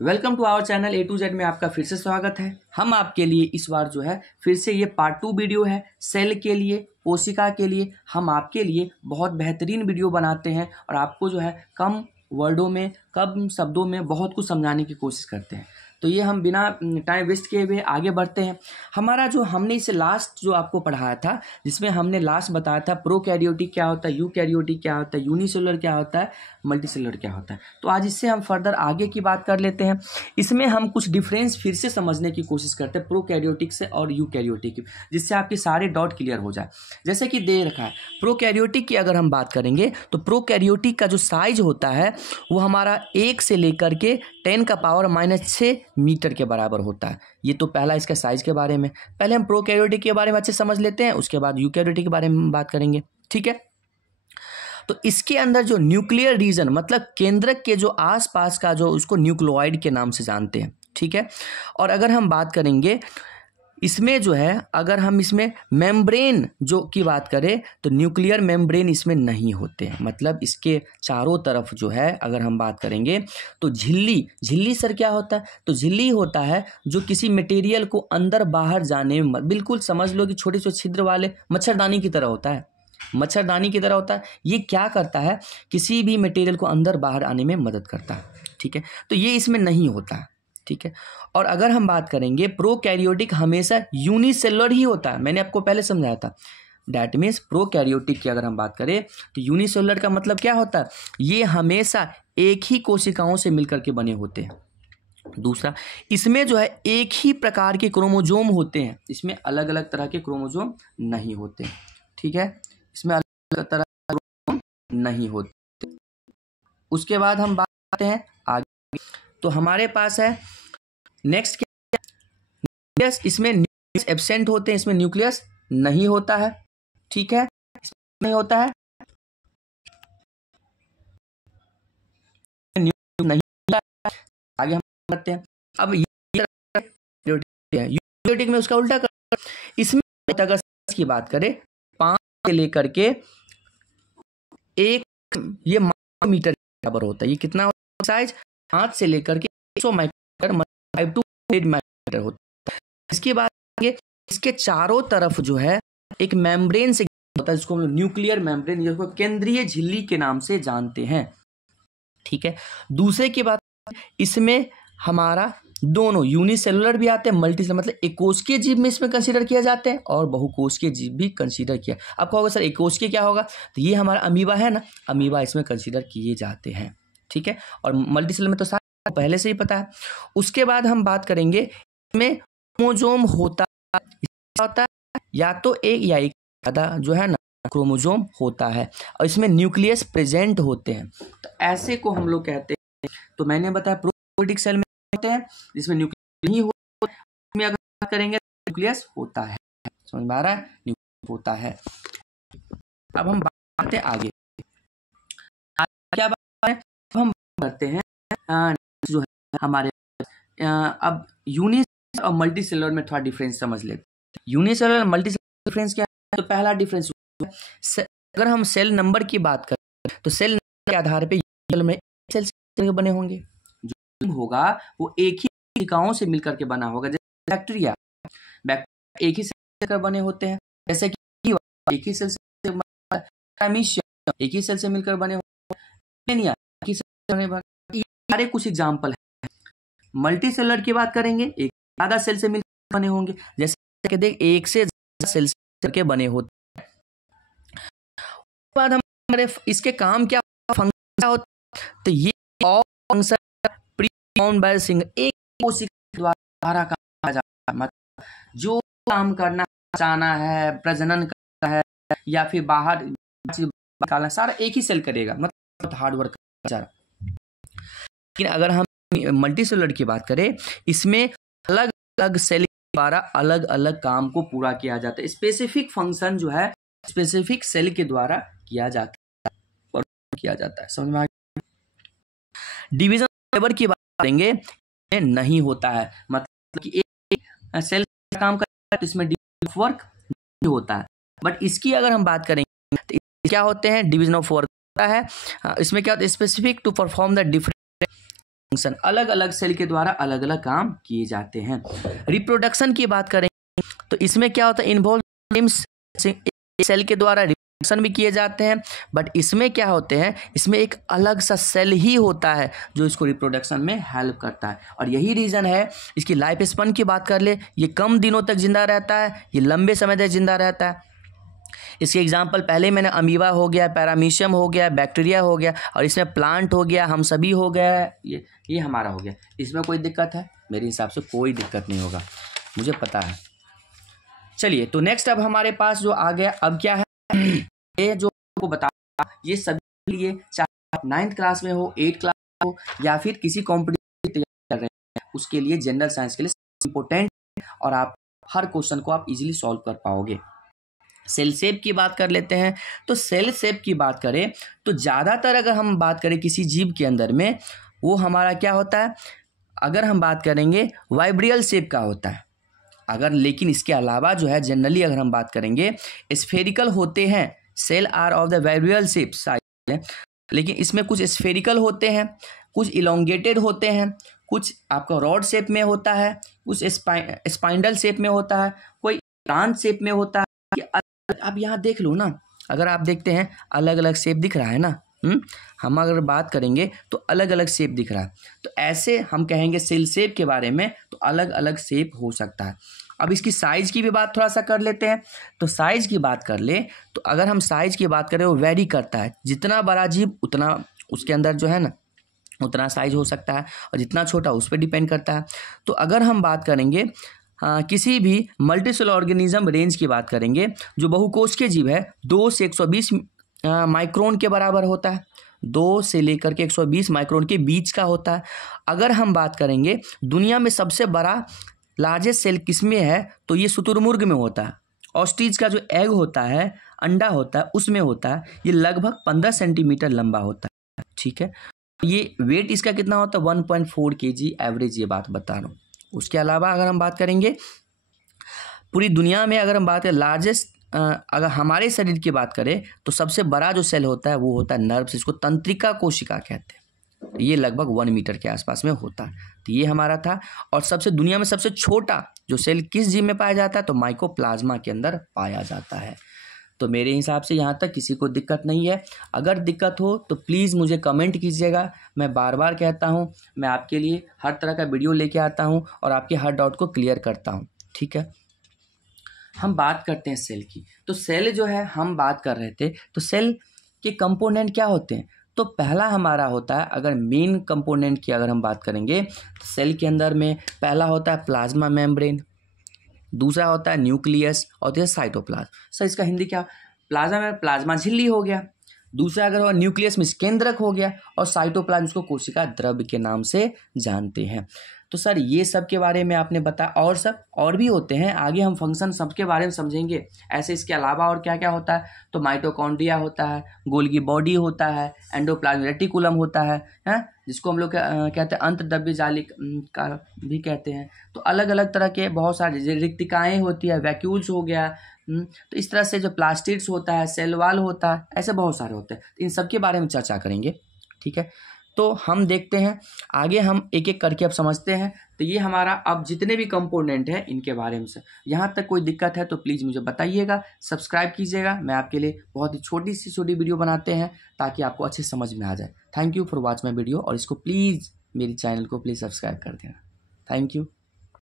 Welcome to our channel A to Z में आपका फिर से स्वागत है। हम आपके लिए इस बार जो है फिर से ये पार्ट 2 वीडियो है। सेल के लिए, कोशिका के लिए हम आपके लिए बहुत बेहतरीन वीडियो बनाते हैं और आपको जो है कम वर्डों में, कम शब्दों में बहुत कुछ समझाने की कोशिश करते हैं। तो ये हम बिना टाइम वेस्ट किए हुए आगे बढ़ते हैं। हमारा जो हमने इसे लास्ट जो आपको पढ़ाया था, जिसमें हमने लास्ट बताया था प्रोकैरियोटिक क्या होता है, यूकैरियोटिक क्या होता है, यूनिसेलुलर क्या होता है, मल्टीसेलुलर क्या होता है। तो आज इससे हम फर्दर आगे की बात कर लेते हैं। इसमें हम कुछ डिफरेंस फिर से समझने की कोशिश करते हैं प्रोकैरियोटिक से और यूकैरियोटिक की, जिससे आपके सारे डाउट क्लियर हो जाए। जैसे कि दे रखा है प्रोकैरियोटिक की अगर हम बात करेंगे तो प्रोकैरियोटिक का जो साइज होता है वो हमारा 1 से लेकर के 10⁻⁻6 मीटर के बराबर होता है। ये तो पहला इसका साइज के बारे में। पहले हम प्रोकैरियोटिक के बारे में अच्छे समझ लेते हैं, उसके बाद यूकैरियोटिक के बारे में बात करेंगे। ठीक है, तो इसके अंदर जो न्यूक्लियर रीजन मतलब केंद्रक के जो आसपास का जो उसको न्यूक्लियोइड के नाम से जानते हैं। ठीक है, और अगर हम बात करेंगे इसमें जो है, अगर हम इसमें मेम्ब्रेन जो की बात करें तो न्यूक्लियर मेम्ब्रेन इसमें नहीं होते हैं। मतलब इसके चारों तरफ जो है अगर हम बात करेंगे तो झिल्ली सर क्या होता है, तो झिल्ली होता है जो किसी मटेरियल को अंदर बाहर जाने में, बिल्कुल समझ लो कि छोटे छोटे छिद्र वाले मच्छरदानी की तरह होता है। मच्छरदानी की तरह होता है। ये क्या करता है, किसी भी मटेरियल को अंदर बाहर आने में मदद करता है। ठीक है, तो ये इसमें नहीं होता है। ठीक है, और अगर हम बात करेंगे प्रोकैरियोटिक हमेशा यूनिसेलुलर ही होता है। मैंने आपको पहले समझाया था। डैट मीन्स प्रोकैरियोटिक की अगर हम बात करें तो यूनिसेलुलर का मतलब क्या होता है, ये हमेशा एक ही कोशिकाओं से मिलकर के बने होते हैं। दूसरा, इसमें जो है एक ही प्रकार के क्रोमोजोम होते हैं, इसमें अलग अलग तरह के क्रोमोजोम नहीं होते। ठीक है, इसमें अलग अलग तरह के क्रोमोजोम नहीं होते। उसके बाद हम बात करते हैं आगे, तो हमारे पास है नेक्स्ट क्या, न्यूक्लियस। इसमें न्यूक्लियस एब्सेंट होते हैं, इसमें न्यूक्लियस नहीं होता है। ठीक है, इसमें नहीं होता है, न्यूक्लियस नहीं होता है। आगे हम करते हैं। अब यूकैरियोटिक में उसका उल्टा कर, इसमें अगर की बात करें 5 से लेकर के 1 ये माइक्रोमीटर के बराबर होता है। ये कितना होता है साइज, 5 से लेकर के 100 माइक्रोमीटर 5 to 8 माइक्रोमीटर होता है। इसके बाद आगे इसके चारों तरफ जो है एक मेम्ब्रेन से होता है, जिसको हम न्यूक्लियर मेम्ब्रेन, जिसको केंद्रीय झिल्ली के नाम से जानते हैं। ठीक है, दूसरे की बात, इसमें हमारा दोनों यूनिसेलुलर भी आते हैं, मल्टीसेलुलर मतलब एकोष्कीय जीव में इसमें कंसीडर किया जाते हैं और बहुकोष्कीय जीव भी कंसीडर किया। अब कहोगे सर एकोष्कीय क्या होगा, तो ये हमारा अमीबा है ना, अमीबा इसमें कंसीडर किए जाते हैं। ठीक है, और मल्टीसेलुलर में तो सारा पहले से ही पता है। उसके बाद हम बात करेंगे इसमें क्रोमोजोम होता है या तो एक या एक ज़्यादा जो है ना क्रोमोजोम होता है, और इसमें न्यूक्लियस प्रेजेंट होते हैं। तो ऐसे को हम लोग कहते हैं। तो मैंने बताया प्रोकैरियोटिक सेल में होते हैं जिसमें न्यूक्लियस नहीं होता, में अगर बात करेंगे न्यूक्लियस होता है। समझ में आ रहा है, न्यूक्लियस होता है। अब हम बात करते हैं आगे क्या बात है, अब हम करते हैं जो है हमारे अब यूनिसेलुलर और मल्टीसेलुलर में थोड़ा डिफरेंस समझ लेते हैं। यूनिसेलुलर और मल्टीसेलुलर डिफरेंस क्या है, तो पहला डिफरेंस अगर हम सेल नंबर की बात करें तो सेल नंबर के आधार पे सेल में सेल से बने होंगे, जो होगा वो एक ही कोशिकाओं से मिलकर के बना होगा। जैसे बैक्टीरिया एक ही सेल से मिलकर बने होते हैं, जैसे कि एक ही सेल से, एक ही सेल से मिलकर बने होते हैं, एक ही सेल से बने, सारे कुछ एग्जाम्पल है। मल्टीसेलुलर की बात करेंगे, एक ज्यादा सेल से मिलकर बने होंगे, जैसे कि देख एक से ज्यादा सेल से बने होते हैं। बाद हम इसके काम क्या फंक्शन होता है, तो ये फंक्शन एक कोशिका द्वारा कहा जाता है। मतलब जो काम करना चाहना है, प्रजनन करना है या फिर बाहर निकालना, सारा एक ही सेल करेगा। मतलब हार्ड वर्क करना। लेकिन अगर हम मल्टीसेलुलर की बात करें, इसमें अलग अलग सेल द्वारा अलग अलग काम को पूरा किया जाता है। स्पेसिफिक फंक्शन जो है स्पेसिफिक सेल के द्वारा किया जाता है। समझ में आ गया। डिवीजन लेबर की बात करेंगे, नहीं होता है। मतलब कि एक सेल काम करता है तो इसमें डिवीजन ऑफ वर्क नहीं होता है। बट इसकी अगर हम बात करेंगे तो क्या होते हैं, डिवीजन ऑफ वर्क होता है। इसमें क्या होता है, specific to perform the different function, अलग अलग सेल के द्वारा अलग अलग काम किए जाते हैं। रिप्रोडक्शन की बात करेंगे तो इसमें क्या होता है, इन्वॉल्व सेल के द्वारा रिप्रोडक्शन भी किए जाते हैं, बट इसमें क्या होते हैं, इसमें एक अलग सा सेल ही होता है जो इसको रिप्रोडक्शन में हेल्प करता है। और यही रीज़न है इसकी लाइफ स्पैन की बात कर ले, ये कम दिनों तक जिंदा रहता है, ये लंबे समय तक जिंदा रहता है। इसके एग्जाम्पल पहले मैंने अमीबा हो गया, पैरामीशियम हो गया, बैक्टीरिया हो गया, और इसमें प्लांट हो गया, हम सभी हो गया, ये हमारा हो गया। इसमें कोई दिक्कत है? मेरे हिसाब से कोई दिक्कत नहीं होगा, मुझे पता है। चलिए, तो नेक्स्ट अब हमारे पास जो आ गया, अब क्या है, ये जो आपको बता, ये सभी लिए, चाहे आप 9th क्लास में हो, 8th क्लास में हो, या फिर किसी कॉम्पिटिटिव तैयारी कर रहे हैं, उसके लिए जनरल साइंस के लिए इम्पोर्टेंट, और आप हर क्वेश्चन को आप इजीली सॉल्व कर पाओगे। सेल शेप की बात कर लेते हैं। तो सेल शेप की बात करें तो ज़्यादातर अगर हम बात करें किसी जीव के अंदर में, वो हमारा क्या होता है, अगर हम बात करेंगे वाइब्रियल शेप का होता है। अगर लेकिन इसके अलावा जो है जनरली अगर हम बात करेंगे स्फेरिकल होते हैं, cell are of the vibrial shape, लेकिन इसमें कुछ स्फेरिकल होते हैं, कुछ इलोंगेटेड होते हैं, कुछ आपका रॉड शेप में होता है, कुछ स्पाइंडल शेप में होता है, कोई ब्रांच शेप में होता है। अब यहाँ देख लो ना, अगर आप देखते हैं अलग अलग शेप दिख रहा है ना, हम अगर बात करेंगे तो अलग अलग शेप दिख रहा है, तो ऐसे हम कहेंगे सेल शेप के बारे में, तो अलग अलग शेप हो सकता है। अब इसकी साइज की भी बात थोड़ा सा कर लेते हैं। तो साइज की बात कर ले तो अगर हम साइज की बात करें, वो वेरी करता है, जितना बड़ा जीव उतना उसके अंदर जो है ना उतना साइज हो सकता है, और जितना छोटा उस पर डिपेंड करता है। तो अगर हम बात करेंगे किसी भी मल्टीसेलुलर ऑर्गेनिज्म रेंज की बात करेंगे, जो बहुकोशिकीय जीव है, 2 से 120 माइक्रोन के बराबर होता है, 2 से लेकर के 120 माइक्रोन के बीच का होता है। अगर हम बात करेंगे दुनिया में सबसे बड़ा लार्जेस्ट सेल किसमें है, तो ये शुतुरमुर्ग में होता है। ऑस्ट्रिच का जो एग होता है, अंडा होता है, उसमें होता है। ये लगभग 15 सेंटीमीटर लंबा होता है, ठीक है। ये वेट इसका कितना होता है, 1.4 kg एवरेज, ये बात बता रहा हूँ। उसके अलावा अगर हम बात करेंगे पूरी दुनिया में, अगर हम बात करें लार्जेस्ट, अगर हमारे शरीर की बात करें तो सबसे बड़ा जो सेल होता है वो होता है नर्व्स, इसको तंत्रिका कोशिका कहते हैं। ये लगभग 1 मीटर के आसपास में होता है। तो ये हमारा था। और सबसे दुनिया में सबसे छोटा जो सेल किस जीव में पाया जाता है, तो माइकोप्लाज्मा के अंदर पाया जाता है। तो मेरे हिसाब से यहाँ तक किसी को दिक्कत नहीं है। अगर दिक्कत हो तो प्लीज़ मुझे कमेंट कीजिएगा। मैं बार बार कहता हूँ, मैं आपके लिए हर तरह का वीडियो लेके आता हूँ और आपके हर डाउट को क्लियर करता हूँ, ठीक है। हम बात करते हैं सेल की। तो सेल जो है हम बात कर रहे थे, तो सेल के कंपोनेंट क्या होते हैं। तो पहला हमारा होता है, अगर मेन कंपोनेंट की अगर हम बात करेंगे तो सेल के अंदर में पहला होता है प्लाज्मा मेम्ब्रेन, दूसरा होता है न्यूक्लियस, और तीसरा साइटोप्लाज्म। सर इसका हिंदी क्या, प्लाज्मा में प्लाज्मा झिल्ली हो गया, दूसरा अगर हो न्यूक्लियस में केंद्रक हो गया, और साइटोप्लाज्म इसको कोशिका द्रव्य के नाम से जानते हैं। तो सर ये सब के बारे में आपने बताया, और सब और भी होते हैं, आगे हम फंक्शन सबके बारे में समझेंगे। ऐसे इसके अलावा और क्या क्या होता है, तो माइटोकॉन्ड्रिया होता है, गोल्गी बॉडी होता है, एंडोप्लाज्मिक रेटिकुलम होता है, जिसको हम लोग कहते हैं अंतर्द्रव्य जालिक का भी कहते हैं। तो अलग अलग तरह के बहुत सारे रिक्तिकाएँ होती है, वैक्यूल्स हो गया, तो इस तरह से जो प्लास्टिड्स होता है, सेल वॉल होता है, ऐसे बहुत सारे होते हैं। इन सब के बारे में चर्चा करेंगे, ठीक है। तो हम देखते हैं आगे, हम एक एक करके अब समझते हैं। तो ये हमारा अब जितने भी कंपोनेंट हैं इनके बारे में से, यहाँ तक कोई दिक्कत है तो प्लीज़ मुझे बताइएगा, सब्सक्राइब कीजिएगा। मैं आपके लिए बहुत ही छोटी वीडियो बनाते हैं ताकि आपको अच्छे समझ में आ जाए। Thank you for watch my video, और इसको प्लीज़ मेरी चैनल को प्लीज़ सब्सक्राइब कर देना। Thank you.